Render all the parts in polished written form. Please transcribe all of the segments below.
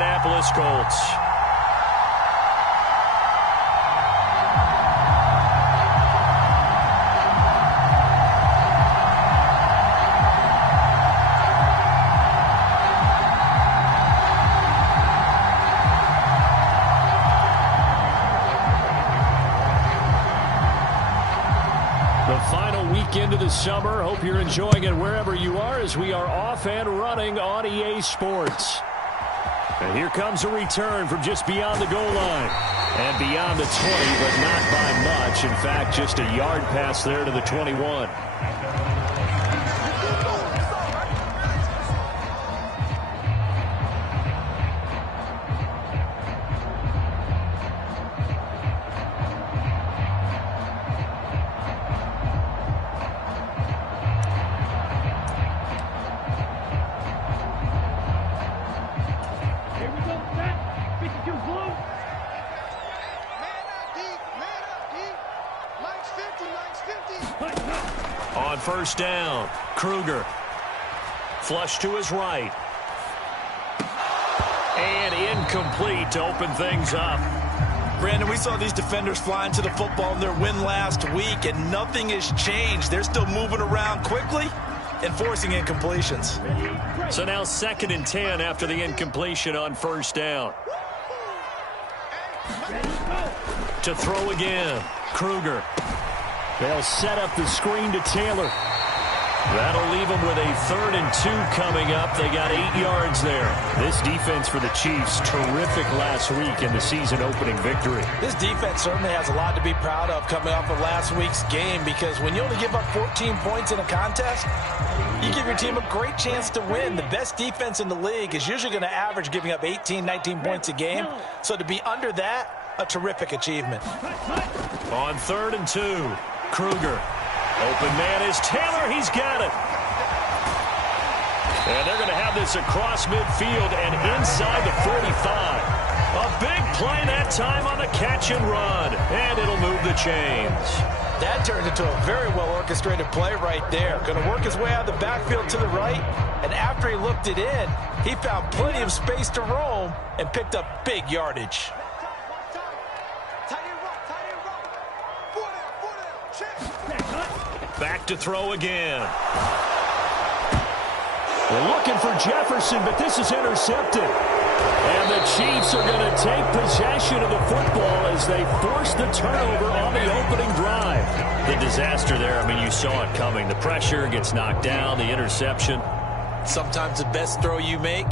Indianapolis Colts. Into the summer. Hope you're enjoying it wherever you are as we are off and running on EA Sports. And here comes a return from just beyond the goal line. And beyond the 20, but not by much. In fact, just a yard pass there to the 21. On first down, Kruger. Flush to his right. And incomplete to open things up. Brandon, we saw these defenders flying to the football in their win last week, and nothing has changed. They're still moving around quickly and forcing incompletions. So now 2nd and 10 after the incompletion on first down. To throw again, Kruger. They'll set up the screen to Taylor. That'll leave them with a 3rd and 2 coming up. They got 8 yards there. This defense for the Chiefs, terrific last week in the season-opening victory. This defense certainly has a lot to be proud of coming off of last week's game, because when you only give up 14 points in a contest, you give your team a great chance to win. The best defense in the league is usually going to average giving up 18, 19 points a game. So to be under that, a terrific achievement. On 3rd and 2, Kruger. Open man is Taylor. He's got it. And they're going to have this across midfield and inside the 45. A big play that time on the catch and run. And it'll move the chains. That turned into a very well-orchestrated play right there. Going to work his way out of the backfield to the right. And after he looked it in, he found plenty of space to roam and picked up big yardage. Back to throw again. We're looking for Jefferson, but this is intercepted. And the Chiefs are going to take possession of the football as they force the turnover on the opening drive. The disaster there, I mean, you saw it coming. The pressure gets knocked down, the interception. Sometimes the best throw you make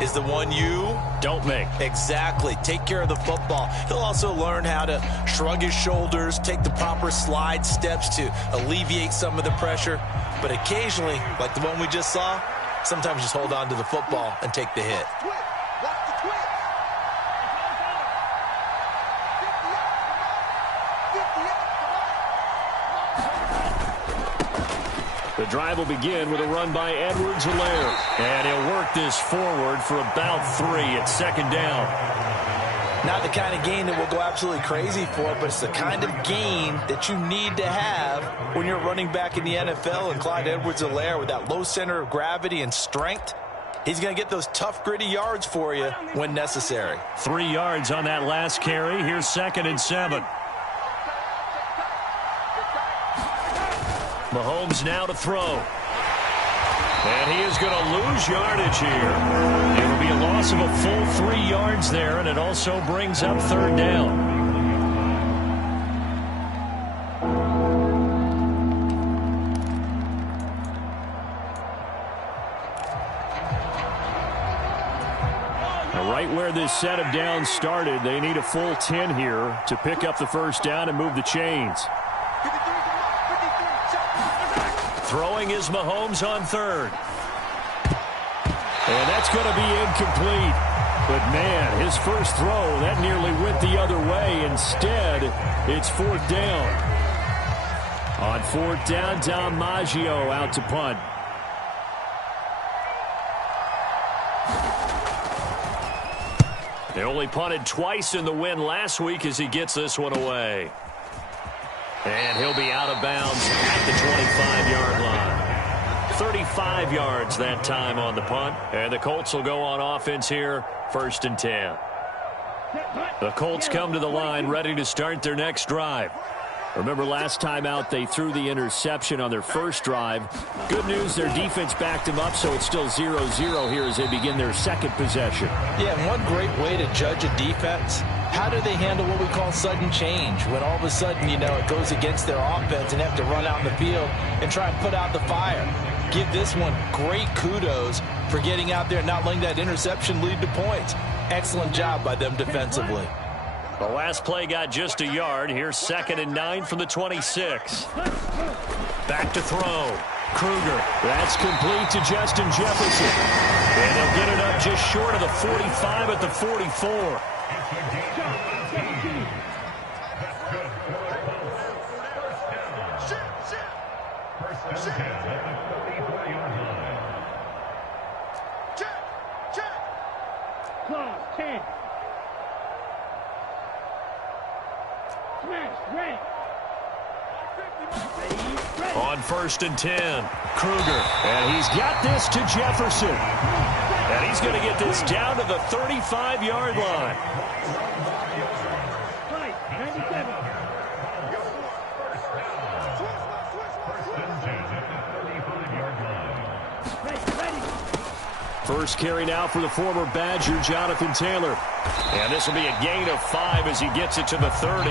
is the one you don't make. Exactly. Take care of the football. He'll also learn how to shrug his shoulders, take the proper slide steps to alleviate some of the pressure. But occasionally, like the one we just saw, sometimes just hold on to the football and take the hit. The drive will begin with a run by Edwards-Helaire. And he'll work this forward for about 3 at 2nd down. Not the kind of gain that we'll go absolutely crazy for, but it's the kind of gain that you need to have when you're running back in the NFL. And Clyde Edwards-Helaire, with that low center of gravity and strength, he's going to get those tough, gritty yards for you when necessary. 3 yards on that last carry. Here's 2nd and 7. Mahomes now to throw. And he is going to lose yardage here. It will be a loss of a full 3 yards there, and it also brings up 3rd down. Right where this set of downs started, they need a full 10 here to pick up the 1st down and move the chains. Throwing is Mahomes on 3rd. And that's going to be incomplete. But, man, his first throw, that nearly went the other way. Instead, it's 4th down. On 4th down, Dom Maggio out to punt. They only punted twice in the win last week as he gets this one away. And he'll be out of bounds at the 25-yard line. 35 yards that time on the punt. And the Colts will go on offense here, 1st and 10. The Colts come to the line ready to start their next drive. Remember last time out they threw the interception on their first drive. Good news, their defense backed them up, so it's still 0-0 here as they begin their second possession. Yeah, and one great way to judge a defense, how do they handle what we call sudden change? When all of a sudden, you know, it goes against their offense and they have to run out in the field and try and put out the fire. Give this one great kudos for getting out there and not letting that interception lead to points. Excellent job by them defensively. The last play got just a yard. Here's 2nd and 9 from the 26. Back to throw. Kruger. That's complete to Justin Jefferson. And they'll get it up just short of the 45 at the 44. On 1st and 10, Kruger. And he's got this to Jefferson. And he's going to get this down to the 35-yard line. First carry now for the former Badger, Jonathan Taylor. And this will be a gain of 5 as he gets it to the 30.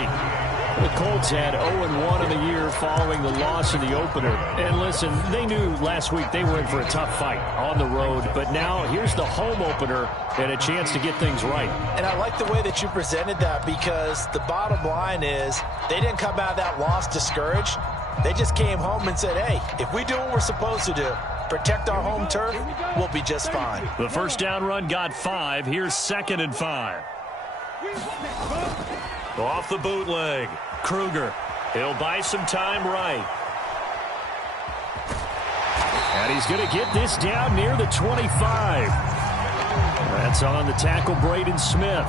The Colts had 0-1 in the year following the loss in the opener. And listen, they knew last week they were in for a tough fight on the road. But now here's the home opener and a chance to get things right. And I like the way that you presented that, because the bottom line is they didn't come out of that loss discouraged. They just came home and said, hey, if we do what we're supposed to do, protect our home turf, we'll be just fine. The first down run got 5. Here's 2nd and 5. Off the bootleg. Kruger. He'll buy some time right. And he's going to get this down near the 25. That's on the tackle, Braden Smith.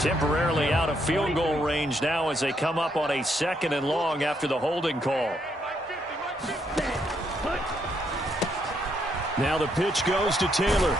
Temporarily out of field goal range now as they come up on a 2nd and long after the holding call. Now the pitch goes to Taylor.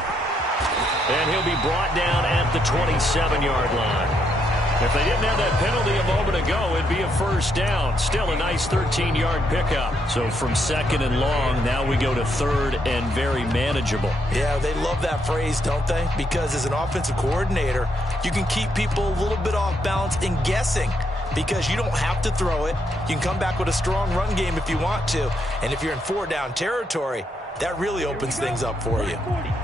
And he'll be brought down at the 27-yard line. If they didn't have that penalty a moment ago, it'd be a first down. Still a nice 13-yard pickup. So from 2nd and long, now we go to 3rd and very manageable. Yeah, they love that phrase, don't they? Because as an offensive coordinator, you can keep people a little bit off balance and guessing, because you don't have to throw it. You can come back with a strong run game if you want to. And if you're in 4-down territory, that really opens things up for you.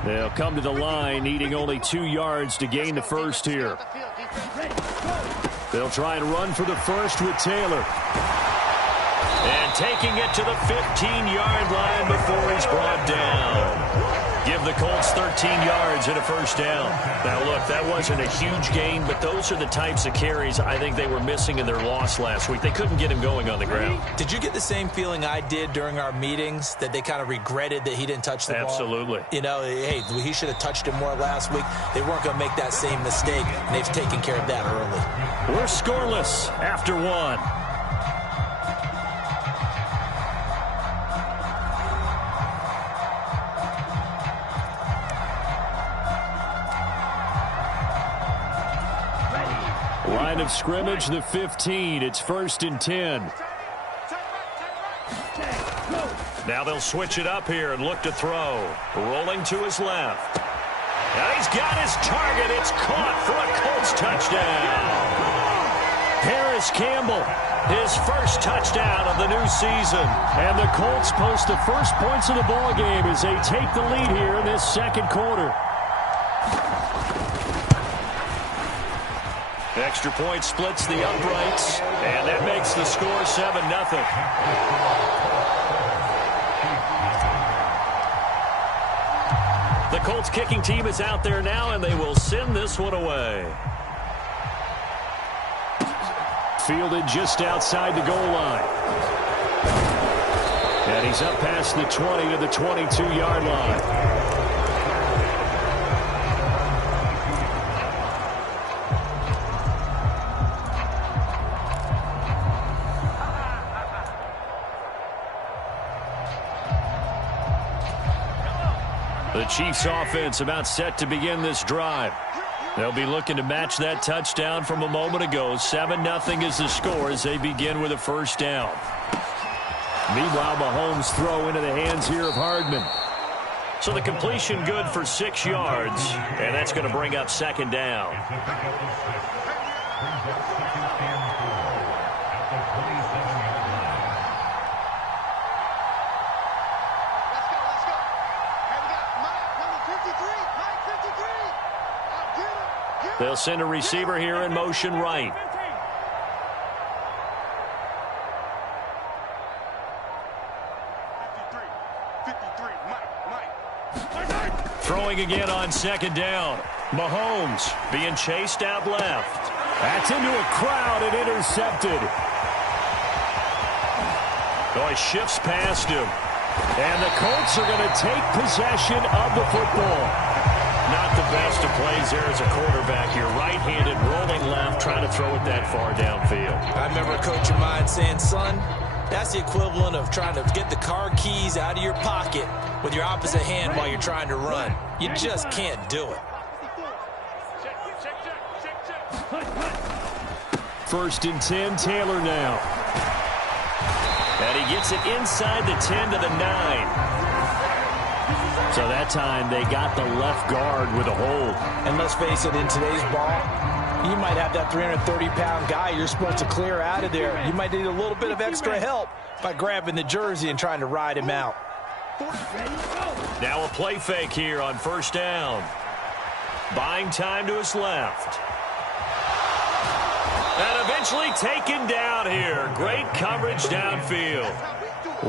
They'll come to the line, needing only 2 yards to gain the first here. They'll try and run for the first with Taylor. And taking it to the 15-yard line before he's brought down. Give the Colts 13 yards and a first down. Now, look, that wasn't a huge gain, but those are the types of carries I think they were missing in their loss last week. They couldn't get him going on the ground. Did you get the same feeling I did during our meetings, that they kind of regretted that he didn't touch the ball? Absolutely. You know, hey, he should have touched it more last week. They weren't going to make that same mistake, and they've taken care of that early. We're scoreless after 1. Line of scrimmage, the 15. It's 1st and 10. Now they'll switch it up here and look to throw. Rolling to his left. And he's got his target. It's caught for a Colts touchdown. Paris Campbell, his first touchdown of the new season. And the Colts post the first points of the ball game as they take the lead here in this second quarter. Extra point splits the uprights, and that makes the score 7-0. The Colts kicking team is out there now, and they will send this one away. Fielded just outside the goal line. And he's up past the 20 to the 22-yard line. The Chiefs offense about set to begin this drive. They'll be looking to match that touchdown from a moment ago. 7-0 is the score as they begin with a first down. Meanwhile, Mahomes throw into the hands here of Hardman. So the completion good for 6 yards, and that's going to bring up second down. They'll send a receiver here in motion right. Throwing again on second down. Mahomes being chased out left. That's into a crowd and intercepted. Oh, he shifts past him. And the Colts are going to take possession of the football. Not the best of plays there as a quarterback. You're right-handed, rolling left, trying to throw it that far downfield. I remember a coach of mine saying, son, that's the equivalent of trying to get the car keys out of your pocket with your opposite hand while you're trying to run. You just can't do it. First and 10, Taylor now. And he gets it inside the 10 to the 9. So that time they got the left guard with a hold. And let's face it, in today's ball, you might have that 330-pound guy you're supposed to clear out of there. You might need a little bit of extra help by grabbing the jersey and trying to ride him out. Now a play fake here on first down. Buying time to his left. And eventually taken down here. Great coverage downfield.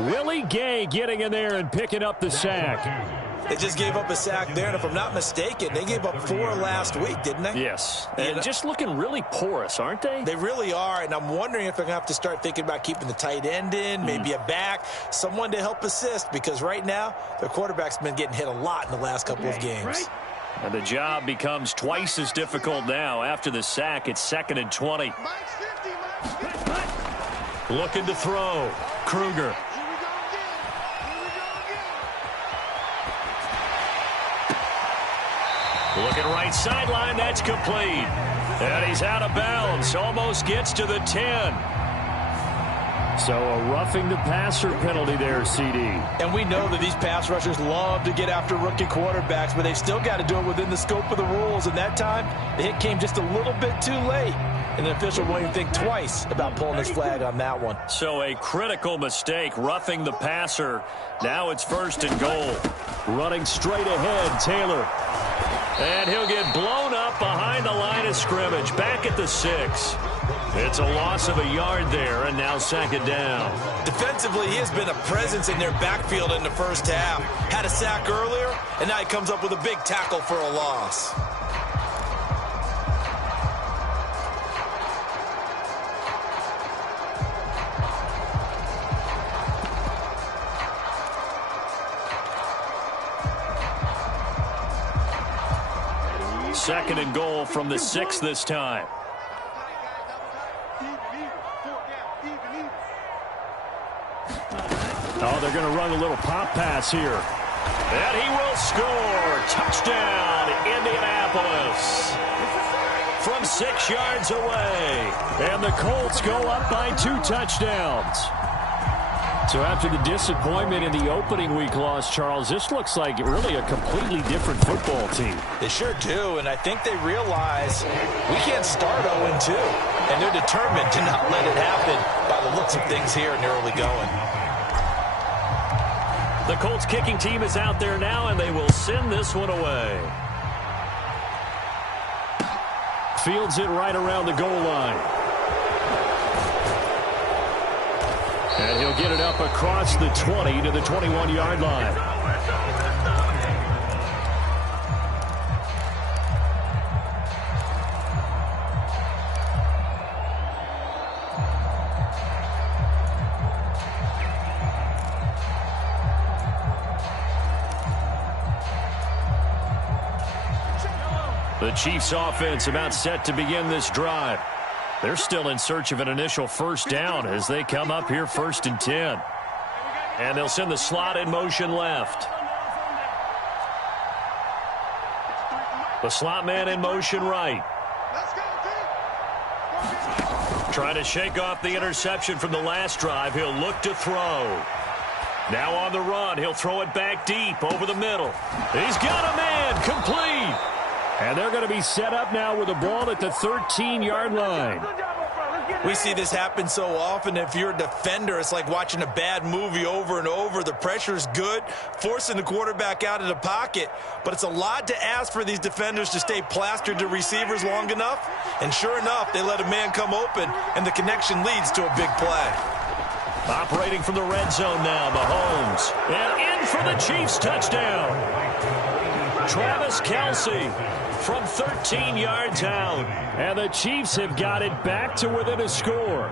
Willie Gay getting in there and picking up the sack. They just gave up a sack there, and if I'm not mistaken, they gave up 4 last week, didn't they? Yes. And just looking really porous, aren't they? They really are, and I'm wondering if they're going to have to start thinking about keeping the tight end in, maybe a back, someone to help assist, because right now, their quarterback's been getting hit a lot in the last couple of games. And the job becomes twice as difficult now. After the sack, it's 2nd and 20. Looking to throw. Kruger. Looking right sideline, that's complete. And he's out of bounds, almost gets to the 10. So a roughing the passer penalty there, CD. And we know that these pass rushers love to get after rookie quarterbacks, but they've still got to do it within the scope of the rules. And that time, the hit came just a little bit too late. And the official won't even think twice about pulling his flag on that one. So a critical mistake, roughing the passer. Now it's 1st and goal. Running straight ahead, Taylor. And he'll get blown up behind the line of scrimmage, back at the 6. It's a loss of a yard there, and now 2nd down. Defensively, he has been a presence in their backfield in the first half. Had a sack earlier, and now he comes up with a big tackle for a loss. Second and goal from the 6 this time. Oh, they're going to run a little pop pass here. And he will score. Touchdown, Indianapolis. From 6 yards away. And the Colts go up by 2 touchdowns. So after the disappointment in the opening week loss, Charles, this looks like really a completely different football team. They sure do, and I think they realize we can't start 0-2. And they're determined to not let it happen by the looks of things here in the early going. The Colts kicking team is out there now, and they will send this one away. Fields it right around the goal line. And he'll get it up across the 20 to the 21-yard line. The Chiefs offense about set to begin this drive. They're still in search of an initial first down as they come up here 1st and 10. And they'll send the slot in motion left. The slot man in motion right. Trying to shake off the interception from the last drive. He'll look to throw. Now on the run. He'll throw it back deep over the middle. He's got a man. Complete. And they're going to be set up now with the ball at the 13-yard line. We see this happen so often. If you're a defender, it's like watching a bad movie over and over. The pressure's good, forcing the quarterback out of the pocket. But it's a lot to ask for these defenders to stay plastered to receivers long enough. And sure enough, they let a man come open, and the connection leads to a big play. Operating from the red zone now, Mahomes. And in for the Chiefs touchdown. Travis Kelce from 13 yards out. And the Chiefs have got it back to within a score.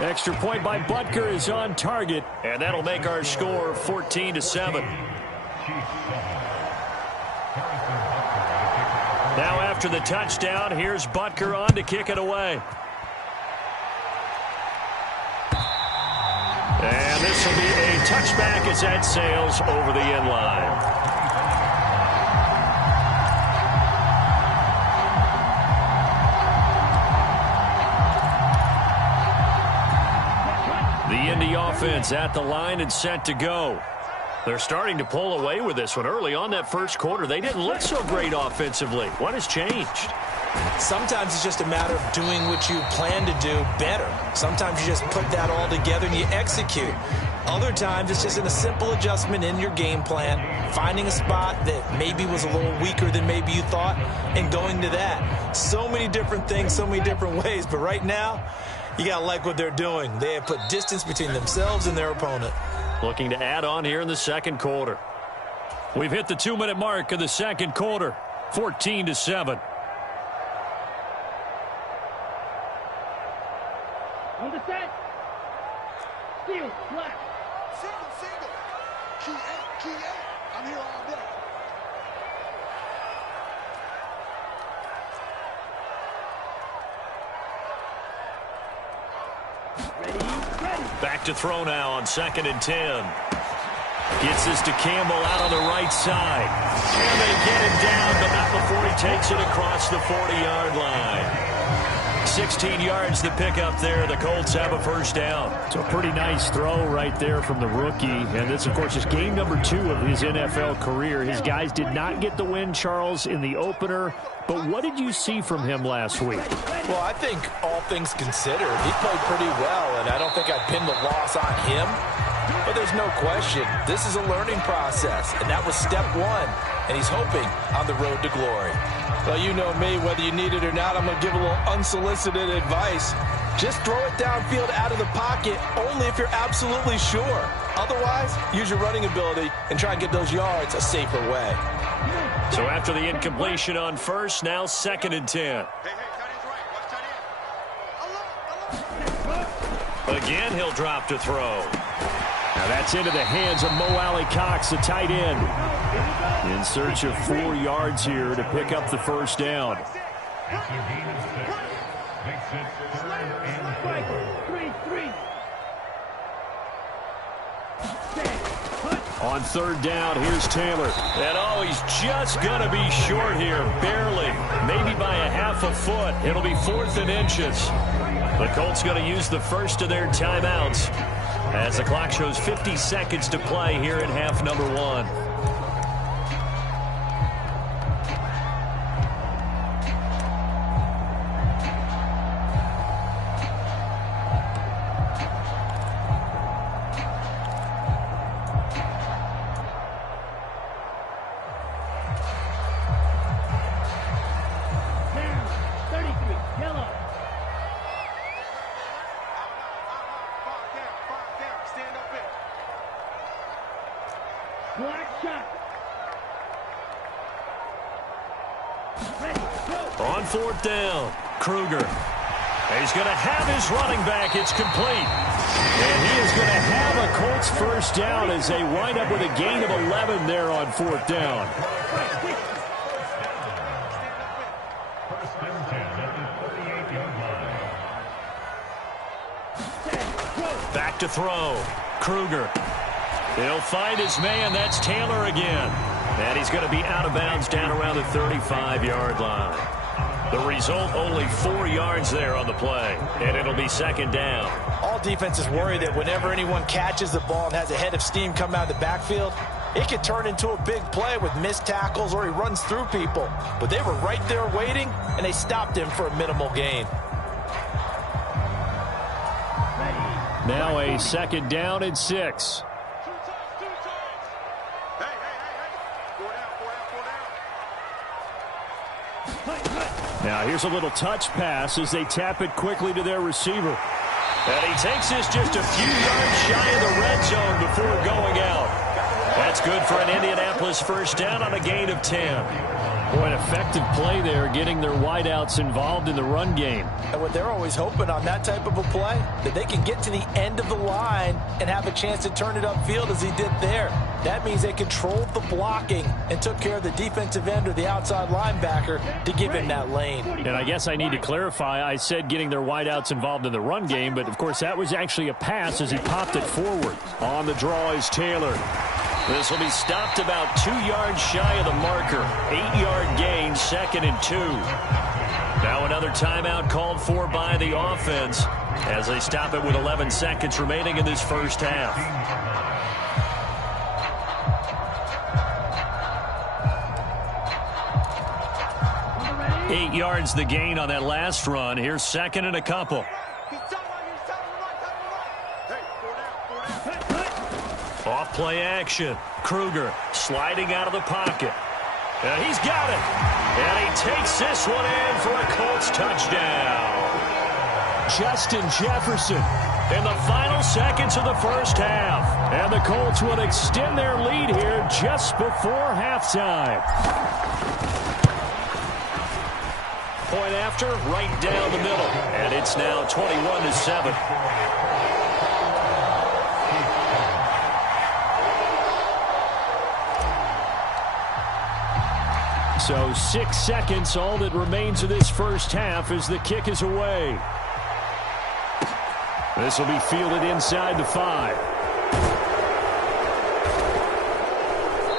Extra point by Butker is on target. And that'll make our score 14-7. Now after the touchdown, here's Butker on to kick it away. And this will be a touchback as that sails over the end line. The Indy offense at the line and set to go. They're starting to pull away with this one. Early on that first quarter, they didn't look so great offensively. What has changed? Sometimes it's just a matter of doing what you plan to do better. Sometimes you just put that all together and you execute. Other times it's just a simple adjustment in your game plan, finding a spot that maybe was a little weaker than maybe you thought, and going to that. So many different things, so many different ways, but right now, you got to like what they're doing. They have put distance between themselves and their opponent. Looking to add on here in the second quarter. We've hit the 2-minute mark of the second quarter, 14-7. On the set. Steal, black. Single. Key eight. I'm here all day. Ready. Back to throw now on 2nd and 10. Gets this to Campbell out on the right side. And they get him down, but not before he takes it across the 40-yard line. 16 yards to pick up there. The Colts have a first down. So a pretty nice throw right there from the rookie. And this, of course, is game number 2 of his NFL career. His guys did not get the win, Charles, in the opener. But what did you see from him last week? Well, I think all things considered, he played pretty well, and I don't think I'd pin the loss on him. But there's no question, this is a learning process, and that was step 1, and he's hoping on the road to glory. Well, you know me, whether you need it or not, I'm going to give a little unsolicited advice. Just throw it downfield out of the pocket only if you're absolutely sure. Otherwise, use your running ability and try and get those yards a safer way. So after the incompletion on first, now 2nd and 10. Again, he'll drop to throw. Now that's into the hands of Mo Alley-Cox, the tight end. In search of 4 yards here to pick up the first down. On 3rd down, here's Taylor. And oh, he's just going to be short here, barely. Maybe by a half a foot. It'll be 4th and inches. The Colts going to use the first of their timeouts as the clock shows 50 seconds to play here in half number 1. On 4th down, Kruger. He's going to have his running back. It's complete. And he is going to have a first down as they wind up with a gain of 11 there on fourth down. Back to throw. Kruger. He'll find his man. That's Taylor again. And he's going to be out of bounds down around the 35-yard line. The result, only 4 yards there on the play. And it'll be second down. All defenses worry that whenever anyone catches the ball and has a head of steam come out of the backfield, it could turn into a big play with missed tackles or he runs through people. But they were right there waiting, and they stopped him for a minimal gain. Now a second down and 6. Now here's a little touch pass as they tap it quickly to their receiver. And he takes this just a few yards shy of the red zone before going out. That's good for an Indianapolis first down on a gain of 10. Boy, an effective play there, getting their wideouts involved in the run game. And what they're always hoping on that type of a play, that they can get to the end of the line and have a chance to turn it upfield as he did there. That means they controlled the blocking and took care of the defensive end or the outside linebacker to give him that lane. And I guess I need to clarify, I said getting their wideouts involved in the run game, but of course that was actually a pass as he popped it forward. On the draw is Taylor. This will be stopped about 2 yards shy of the marker. 8-yard gain, 2nd and 2. Now another timeout called for by the offense as they stop it with 11 seconds remaining in this first half. Eight yards the gain on that last run. Here's second and a couple. Off play action. Kruger sliding out of the pocket. And he's got it. And he takes this one in for a Colts touchdown. Justin Jefferson in the final seconds of the first half. And the Colts will extend their lead here just before halftime. Point after, right down the middle. And it's now 21-7. So 6 seconds, all that remains of this first half as the kick is away. This will be fielded inside the 5.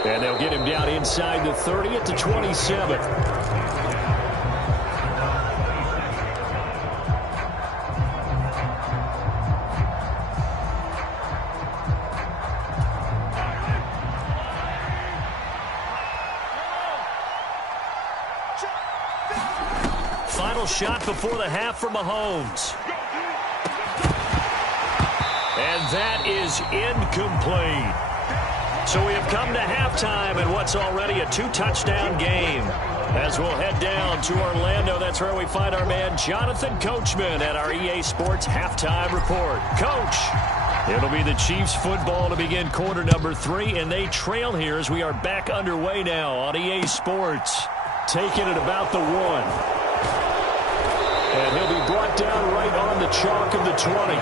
And they'll get him down inside the 30 at the 27. Final shot before the half for Mahomes. And that is incomplete. So we have come to halftime in what's already a 2-touchdown game. As we'll head down to Orlando, that's where we find our man Jonathan Coachman at our EA Sports Halftime Report. Coach, it'll be the Chiefs football to begin quarter number 3, and they trail here as we are back underway now on EA Sports. Taking it about the 1. And he'll be brought down right on the chalk of the 20.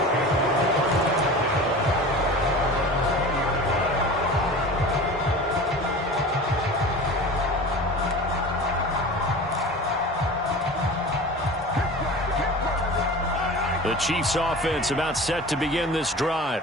The Chiefs offense about set to begin this drive.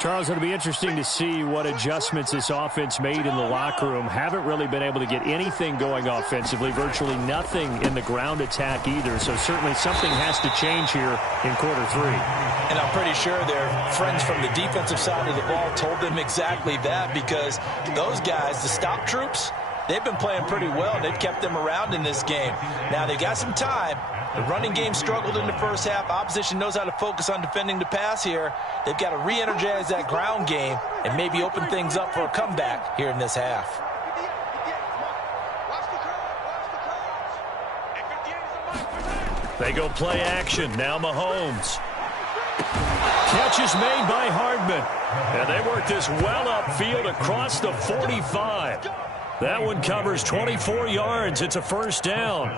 Charles, it'll be interesting to see what adjustments this offense made in the locker room. Haven't really been able to get anything going offensively, virtually nothing in the ground attack either. So certainly something has to change here in quarter 3. And I'm pretty sure their friends from the defensive side of the ball told them exactly that, because those guys, the stop troops, they've been playing pretty well. They've kept them around in this game. Now they got some time. The running game struggled in the first half. Opposition knows how to focus on defending the pass here. They've got to re-energize that ground game and maybe open things up for a comeback here in this half. They go play action. Now Mahomes. Catch is made by Hardman. And they work this well upfield across the 45. That one covers 24 yards. It's a first down.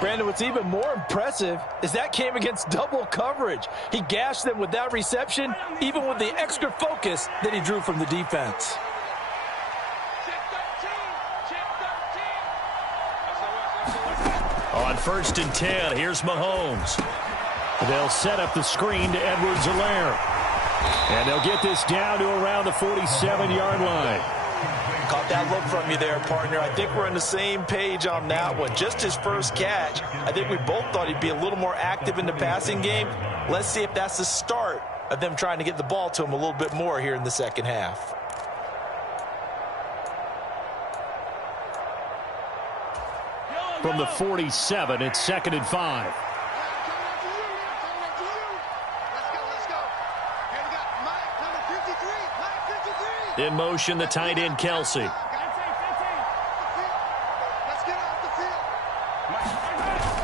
Brandon, what's even more impressive is that came against double coverage. He gashed them with that reception, even with the extra focus that he drew from the defense. On 1st and 10, here's Mahomes. They'll set up the screen to Edwards-Helaire. And they'll get this down to around the 47-yard line. Caught that look from you there, partner. I think we're on the same page on that one. Just his first catch. I think we both thought he'd be a little more active in the passing game. Let's see if that's the start of them trying to get the ball to him a little bit more here in the second half. From the 47, it's 2nd and 5. In motion, the tight end, Kelsey.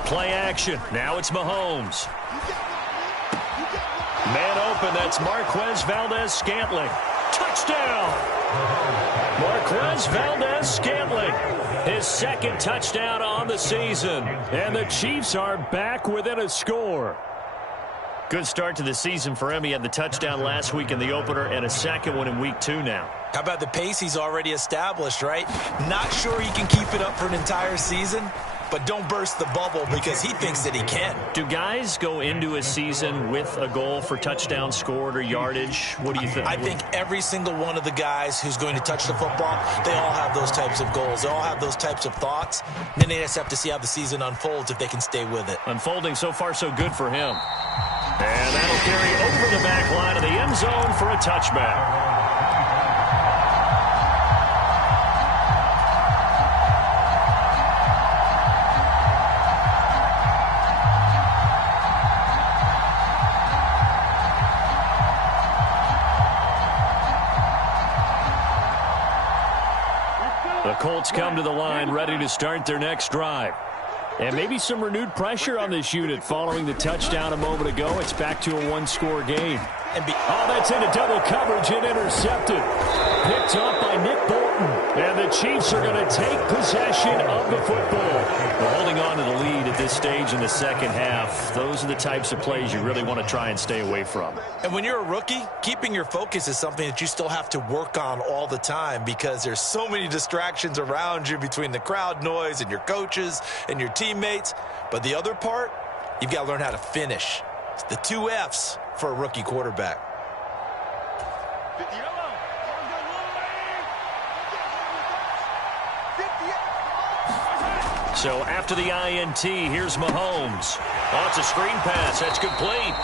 Play action. Now it's Mahomes. Man open. That's Marquez Valdes-Scantling. Touchdown! Marquez Valdes-Scantling. His 2nd touchdown on the season. And the Chiefs are back within a score. Good start to the season for him. He had the touchdown last week in the opener and a 2nd one in week 2 now. How about the pace he's already established, right? Not sure he can keep it up for an entire season, but don't burst the bubble because he thinks that he can. Do guys go into a season with a goal for touchdown scored or yardage? What do you think? I think every single one of the guys who's going to touch the football, they all have those types of goals. They all have those types of thoughts. Then they just have to see how the season unfolds if they can stay with it. Unfolding so far so good for him. And that'll carry over the back line of the end zone for a touchback. The Colts come to the line ready to start their next drive. And maybe some renewed pressure on this unit following the touchdown a moment ago. It's back to a one-score game. That's into double coverage and intercepted. Picked up by Nick Bolton. And the Chiefs are going to take possession of the football. They're holding on to the lead at this stage in the second half. Those are the types of plays you really want to try and stay away from. And when you're a rookie, keeping your focus is something that you still have to work on all the time because there's so many distractions around you between the crowd noise and your coaches and your teammates. But the other part, you've got to learn how to finish. It's the 2 F's for a rookie quarterback. So after the INT, here's Mahomes. Oh, it's a screen pass. That's complete.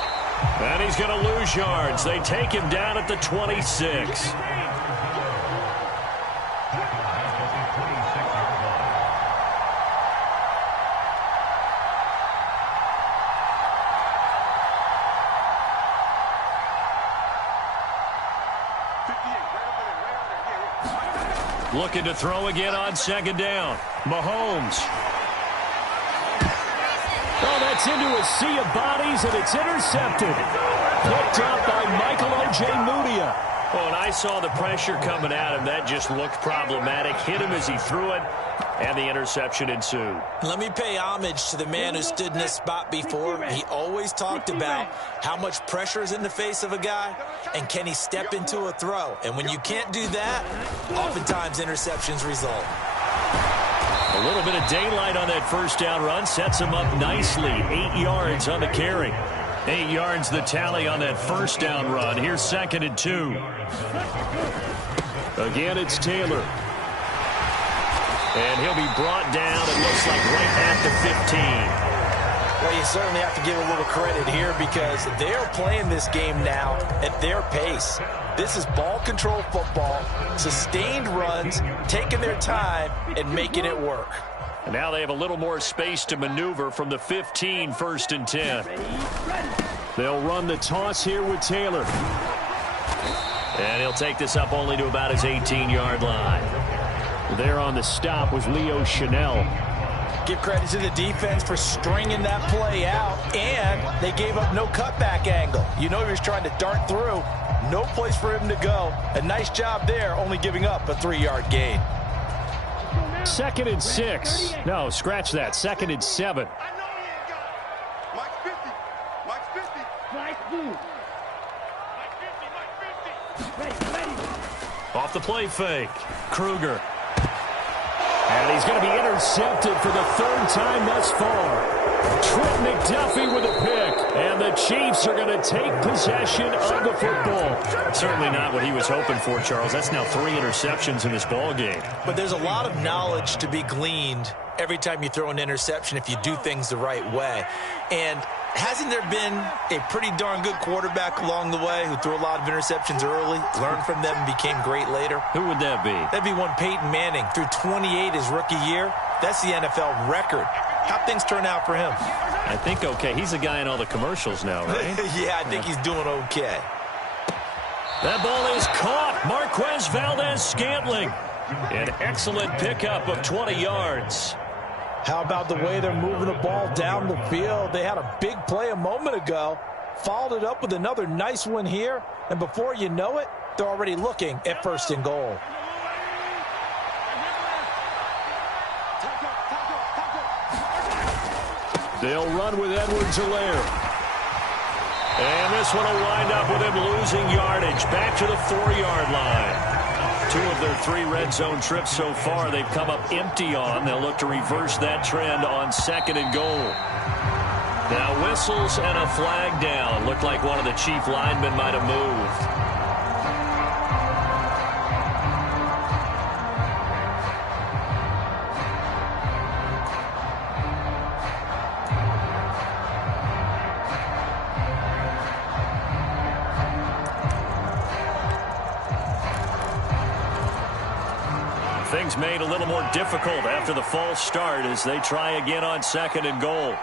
And he's going to lose yards. They take him down at the 26. Looking to throw again on 2nd down. Mahomes. Oh, that's into a sea of bodies, and it's intercepted. Picked up by Michael O.J. Mudia. Oh, and I saw the pressure coming at him. That just looked problematic. Hit him as he threw it, and the interception ensued. Let me pay homage to the man who stood in this spot before. He always talked about how much pressure is in the face of a guy, and can he step into a throw. And when you can't do that, oftentimes interceptions result. A little bit of daylight on that first down run sets him up nicely. 8 yards on the carry. 8 yards the tally on that first down run. Here's 2nd and 2. Again, it's Taylor. And he'll be brought down, it looks like, right at the 15. Well, you certainly have to give a little credit here because they're playing this game now at their pace. This is ball control football, sustained runs, taking their time and making it work. And now they have a little more space to maneuver from the 15, 1st and 10. They'll run the toss here with Taylor. And he'll take this up only to about his 18-yard line. There on the stop was Leo Chanel. Give credit to the defense for stringing that play out, and they gave up no cutback angle. You know he was trying to dart through. No place for him to go. A nice job there, only giving up a 3-yard gain. 2nd and 6. No, scratch that. 2nd and 7. I know he ain't got it. Mike's 50. Mike's 50. Mike's 50. Mike 50. Ready. Off the play fake. Kruger. And he's going to be intercepted for the 3rd time thus far. Trent McDuffie with a pick. And the Chiefs are going to take possession of the football. Certainly not what he was hoping for, Charles. That's now 3 interceptions in this ball game. But there's a lot of knowledge to be gleaned every time you throw an interception if you do things the right way. And hasn't there been a pretty darn good quarterback along the way who threw a lot of interceptions early, learned from them, and became great later? Who would that be? That'd be one Peyton Manning. Threw 28 his rookie year. That's the NFL record. How'd things turn out for him? I think okay. He's the guy in all the commercials now, right? Yeah, I think he's doing okay. That ball is caught. Marquez Valdes-Scantling. An excellent pickup of 20 yards. How about the way they're moving the ball down the field? They had a big play a moment ago, followed it up with another nice one here, and before you know it, they're already looking at 1st and goal. They'll run with Edwards-Helaire. And this one will wind up with him losing yardage back to the 4-yard line. 2 of their 3 red zone trips so far they've come up empty on. They'll look to reverse that trend on 2nd and goal. Now whistles and a flag down. Looked like one of the Chief linemen might have moved. Things made a little more difficult after the false start as they try again on 2nd and goal.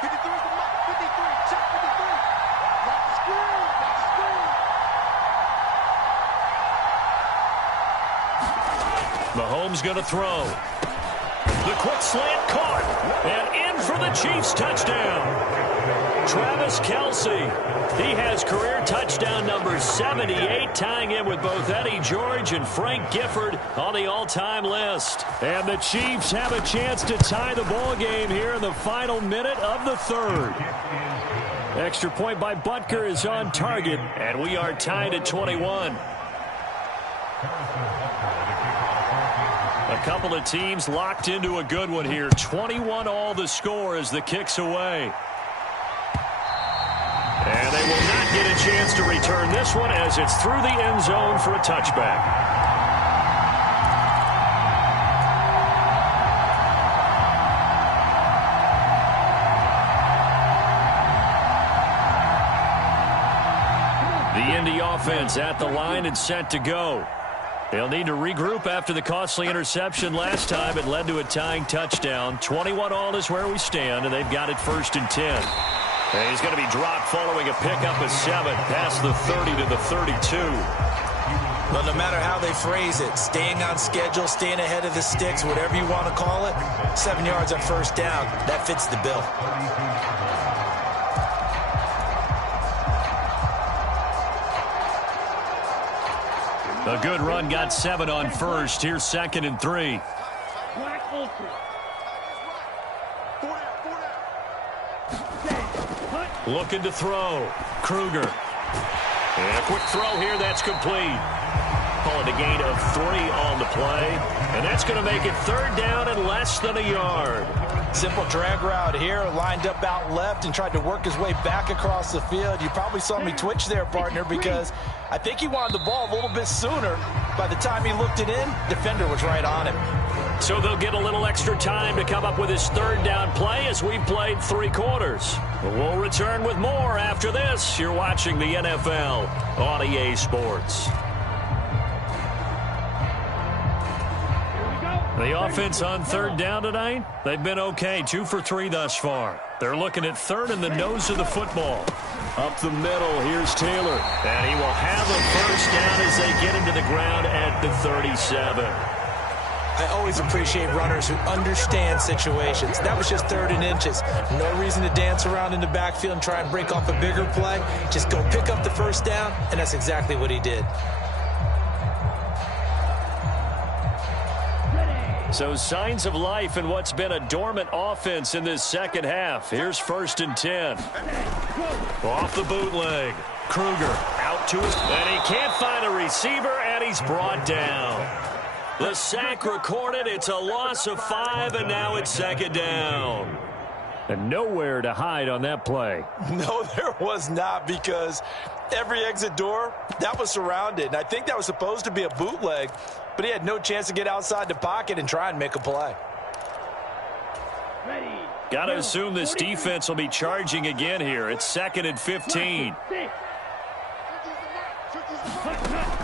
53 is the mark. 53. Check 53. Watch the screen. Watch the screen. Mahomes going to throw. The quick slant caught. And in for the Chiefs touchdown. Travis Kelce. He has career touchdown number 78, tying in with both Eddie George and Frank Gifford on the all-time list. And the Chiefs have a chance to tie the ball game here in the final minute of the 3rd. Extra point by Butker is on target, and we are tied at 21. A couple of teams locked into a good one here. 21 all the score as the kick's away. And they will not get a chance to return this one as it's through the end zone for a touchback. The Indy offense at the line and set to go. They'll need to regroup after the costly interception last time. It led to a tying touchdown. 21 all is where we stand, and they've got it 1st and 10. And he's going to be dropped following a pickup of 7 past the 30 to the 32. Well, no matter how they phrase it, staying on schedule, staying ahead of the sticks, whatever you want to call it, 7 yards on 1st down, that fits the bill. A good run got 7 on 1st. Here's 2nd and 3. Looking to throw. Kruger. And a quick throw here. That's complete. Call it a gain of 3 on the play. And that's going to make it 3rd down and less than a yard. Simple drag route here. Lined up out left and tried to work his way back across the field. You probably saw me twitch there, partner, because I think he wanted the ball a little bit sooner. By the time he looked it in, defender was right on him. So they'll get a little extra time to come up with his 3rd down play as we've played 3 quarters. We'll return with more after this. You're watching the NFL on EA Sports. The offense on 3rd down tonight, they've been okay. 2 for 3 thus far. They're looking at 3rd in the nose of the football. Up the middle, here's Taylor. And he will have a 1st down as they get him to the ground at the 37. I always appreciate runners who understand situations. That was just 3rd and inches. No reason to dance around in the backfield and try and break off a bigger play. Just go pick up the 1st down, and that's exactly what he did. So signs of life in what's been a dormant offense in this second half. Here's 1st and 10. Off the bootleg. Kruger out to his, and he can't find a receiver, and he's brought down. The sack recorded. It's a loss of 5, and now it's 2nd down. And nowhere to hide on that play. No, there was not, because every exit door, that was surrounded. And I think that was supposed to be a bootleg, but he had no chance to get outside the pocket and try and make a play. Got to assume this defense will be charging again here. It's 2nd and 15.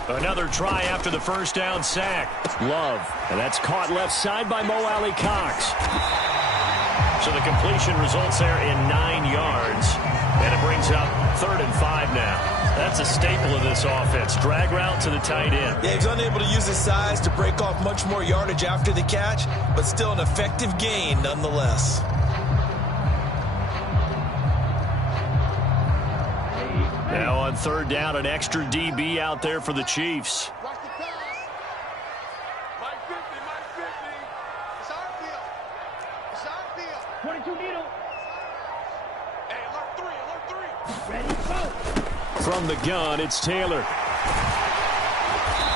Another try after the first down sack. Love, and that's caught left side by Mo Alley-Cox. So the completion results there in 9 yards. And it brings up 3rd and 5 now. That's a staple of this offense. Drag route to the tight end. Yeah, he's unable to use his size to break off much more yardage after the catch, but still an effective gain nonetheless. Now on 3rd down, an extra DB out there for the Chiefs. Watch the pass. Mike 50, Mike 50. It's our field. It's our field. 22 needle. Hey, alert 3, alert 3. Ready, go. From the gun, it's Taylor.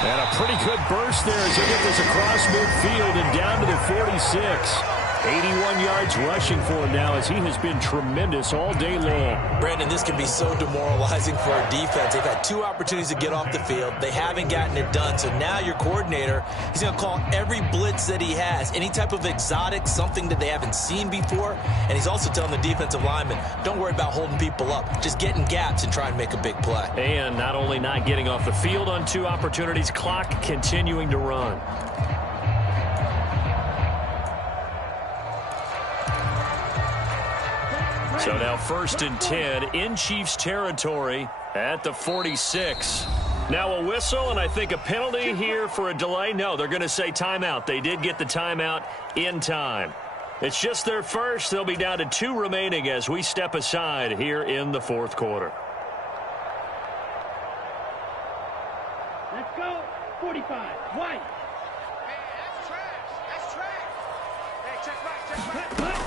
And a pretty good burst there as he gets this across midfield and down to the 46. 81 yards rushing for him now, as he has been tremendous all day long. Brandon, this can be so demoralizing for a defense. They've had 2 opportunities to get off the field. They haven't gotten it done. So now your coordinator, he's going to call every blitz that he has, any type of exotic, something that they haven't seen before. And he's also telling the defensive lineman, don't worry about holding people up. Just get in gaps and try and make a big play. And not only not getting off the field on 2 opportunities, clock continuing to run. So now 1st and 10 in Chiefs territory at the 46. Now a whistle, and I think a penalty here for a delay. No, they're going to say timeout. They did get the timeout in time. It's just their first. They'll be down to 2 remaining as we step aside here in the 4th quarter. Let's go. 45. White. Man, that's trash. That's trash. Hey, check back, check back.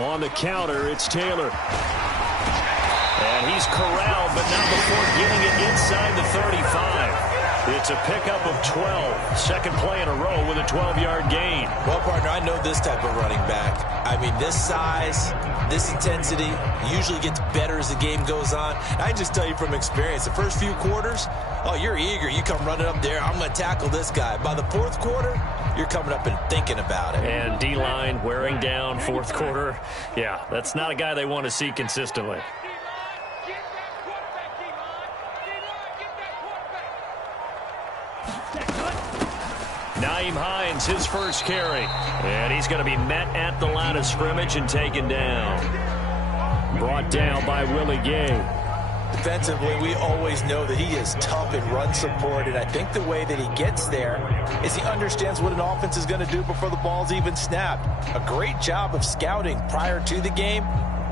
On the counter, it's Taylor. And he's corralled, but not before getting it inside the 35. It's a pickup of 12. Second play in a row with a 12-yard gain. Well, partner, I know this type of running back. I mean, this size, this intensity usually gets better as the game goes on. I can just tell you from experience, the first few quarters, oh, you're eager. You come running up there, I'm going to tackle this guy. By the 4th quarter, you're coming up and thinking about it. And D-line wearing down 4th quarter. Yeah, that's not a guy they want to see consistently. Nyheim Hines, his first carry. And he's going to be met at the line of scrimmage and taken down. Brought down by Willie Gay. Defensively, we always know that he is tough in run support, and I think the way that he gets there is he understands what an offense is going to do before the ball's even snapped. A great job of scouting prior to the game,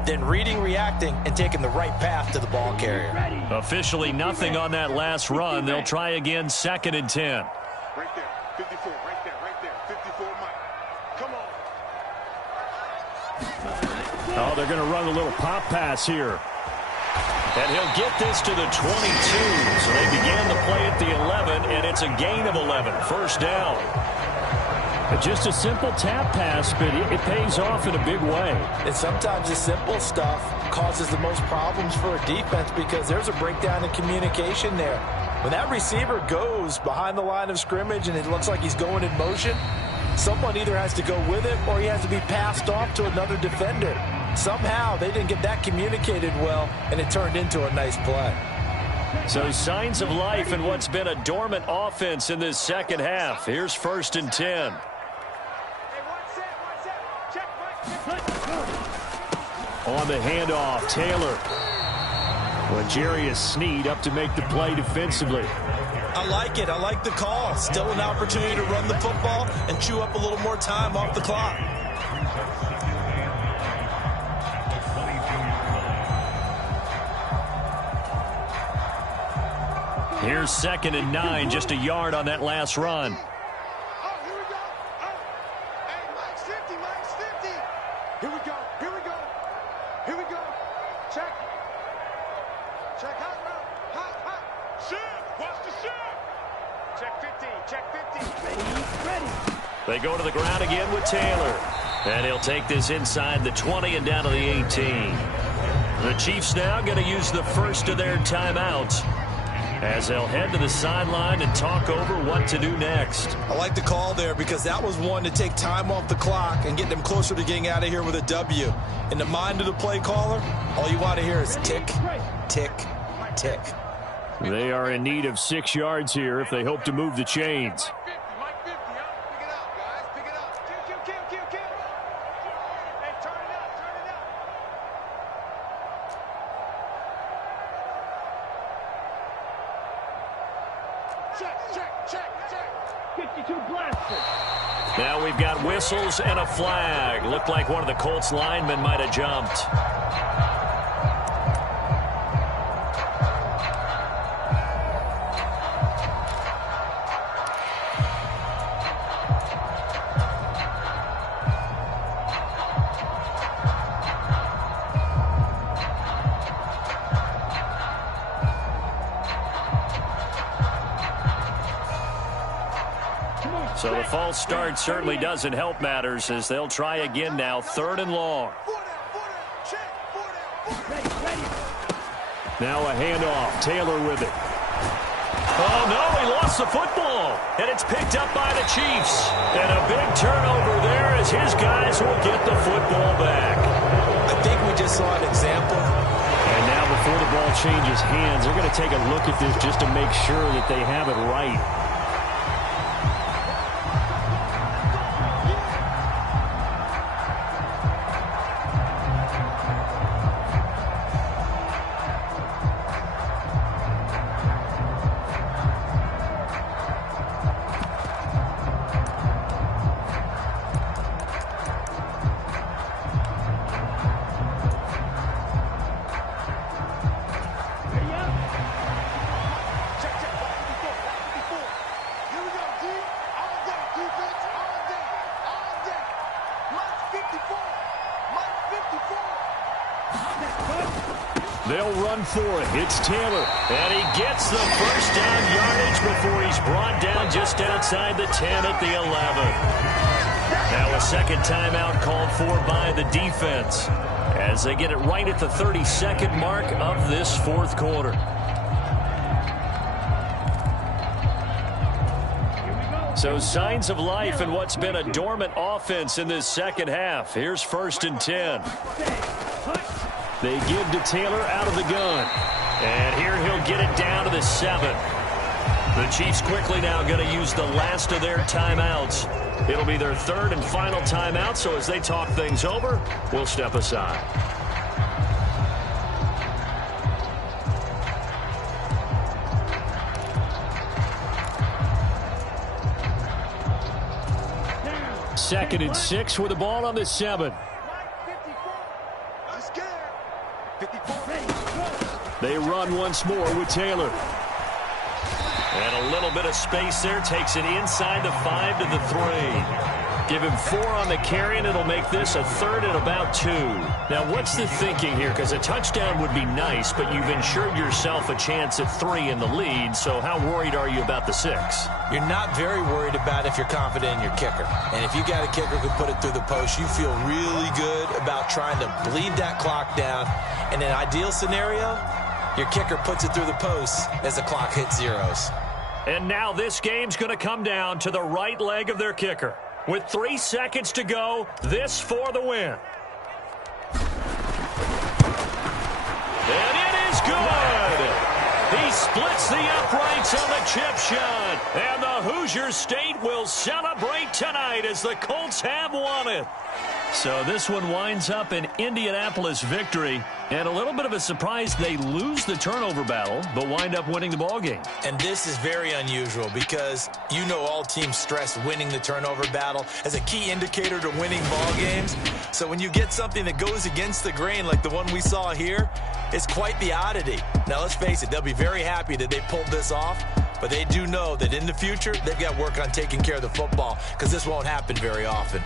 then reading, reacting, and taking the right path to the ball carrier. Officially nothing on that last run. They'll try again, 2nd and 10. Right there. 54. Right there. Right there. 54, Mike. Come on. Oh, they're going to run a little pop pass here. And he'll get this to the 22. So they began the play at the 11, and it's a gain of 11. First down. Just a simple tap pass, but it pays off in a big way. And sometimes the simple stuff causes the most problems for a defense because there's a breakdown in communication there. When that receiver goes behind the line of scrimmage and it looks like he's going in motion, someone either has to go with it or he has to be passed off to another defender. Somehow they didn't get that communicated well, and it turned into a nice play. So signs of life in what's been a dormant offense in this second half. Here's 1st and 10. On the handoff, Taylor. L'Jarius Sneed up to make the play defensively. I like it. I like the call. Still an opportunity to run the football and chew up a little more time off the clock. Here's 2nd and 9, just a yard on that last run. They go to the ground again with Taylor. And he'll take this inside the 20 and down to the 18. The Chiefs now going to use the first of their timeouts as they'll head to the sideline and talk over what to do next. I like the call there because that was one to take time off the clock and get them closer to getting out of here with a W. In the mind of the play caller, all you want to hear is tick, tick, tick. They are in need of 6 yards here if they hope to move the chains. Now we've got whistles and a flag. Looked like one of the Colts linemen might have jumped. So the false start certainly doesn't help matters as they'll try again now, 3rd and long. Now a handoff. Taylor with it. Oh, no, he lost the football. And it's picked up by the Chiefs. And a big turnover there as his guys will get the football back. I think we just saw an example. And now before the ball changes hands, they're going to take a look at this just to make sure that they have it right. They'll run for it. It's Taylor. And he gets the first down yardage before he's brought down just outside the 10 at the 11. Now a second timeout called for by the defense as they get it right at the 32nd mark of this 4th quarter. So signs of life in what's been a dormant offense in this second half. Here's 1st and 10. They give to Taylor out of the gun. And here he'll get it down to the 7. The Chiefs quickly now going to use the last of their timeouts. It'll be their 3rd and final timeout, so as they talk things over, we'll step aside. Second and 6 with the ball on the 7. They run once more with Taylor. And a little bit of space there. Takes it inside the 5 to the 3. Give him 4 on the carry, and it'll make this a 3rd and about 2. Now, what's the thinking here? Because a touchdown would be nice, but you've ensured yourself a chance at 3 in the lead. So how worried are you about the 6? You're not very worried about if you're confident in your kicker. And if you got a kicker who can put it through the post, you feel really good about trying to bleed that clock down. In an ideal scenario, your kicker puts it through the post as the clock hits zeros. And now this game's going to come down to the right leg of their kicker. With 3 seconds to go, this for the win. And it is good. He splits the uprights on the chip shot. And the Hoosier State will celebrate tonight as the Colts have won it. So this one winds up an Indianapolis victory. And a little bit of a surprise, they lose the turnover battle, but wind up winning the ball game. And this is very unusual because you know all teams stress winning the turnover battle as a key indicator to winning ball games. So when you get something that goes against the grain like the one we saw here, it's quite the oddity. Now let's face it, they'll be very happy that they pulled this off, but they do know that in the future they've got work on taking care of the football because this won't happen very often.